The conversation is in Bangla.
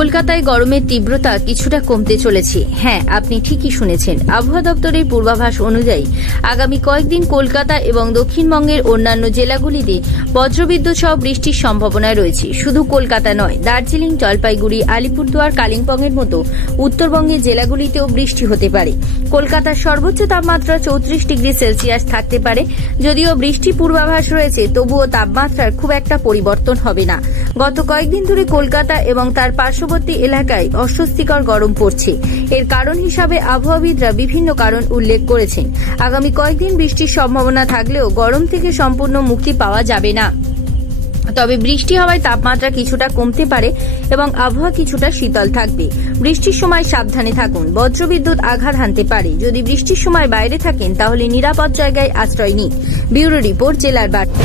কলকাতায় গরমের তীব্রতা কিছুটা কমতে চলেছে। হ্যাঁ আপনি ঠিকই শুনেছেন। আবহাওয়া দপ্তরের পূর্বাভাস অনুযায়ী আগামী কয়েকদিন কলকাতা এবং দক্ষিণবঙ্গের অন্যান্য জেলাগুলিতে বজ্রবিদ্যুৎ সহ বৃষ্টির সম্ভাবনা রয়েছে। শুধু কলকাতা নয়, দার্জিলিং, জলপাইগুড়ি, আলিপুরদুয়ার, কালিম্পংয়ের মতো উত্তরবঙ্গের জেলাগুলিতেও বৃষ্টি হতে পারে। কলকাতার সর্বোচ্চ তাপমাত্রা চৌত্রিশ ডিগ্রি সেলসিয়াস থাকতে পারে। যদিও বৃষ্টি পূর্বাভাস রয়েছে, তবুও তাপমাত্রার খুব একটা পরিবর্তন হবে না। গত কয়েকদিন ধরে কলকাতা এবং তার পার্শ্ববর্তী এলাকায় অস্বস্তিকর গরম পড়ছে। এর কারণ হিসাবে আবহাওয়াবিদরা বিভিন্ন কারণ উল্লেখ করেছেন। আগামী কয়েকদিন বৃষ্টির সম্ভাবনা থাকলেও গরম থেকে সম্পূর্ণ মুক্তি পাওয়া যাবে না। তবে বৃষ্টি হওয়ায় তাপমাত্রা কিছুটা কমতে পারে এবং আবহাওয়া কিছুটা শীতল থাকবে। বৃষ্টির সময় সাবধানে থাকুন। বজ্রবিদ্যুৎ আঘাত হানতে পারে। যদি বৃষ্টির সময় বাইরে থাকেন, তাহলে নিরাপদ জায়গায় আশ্রয় নিন। ব্যুরো রিপোর্ট জেলার বার্তা।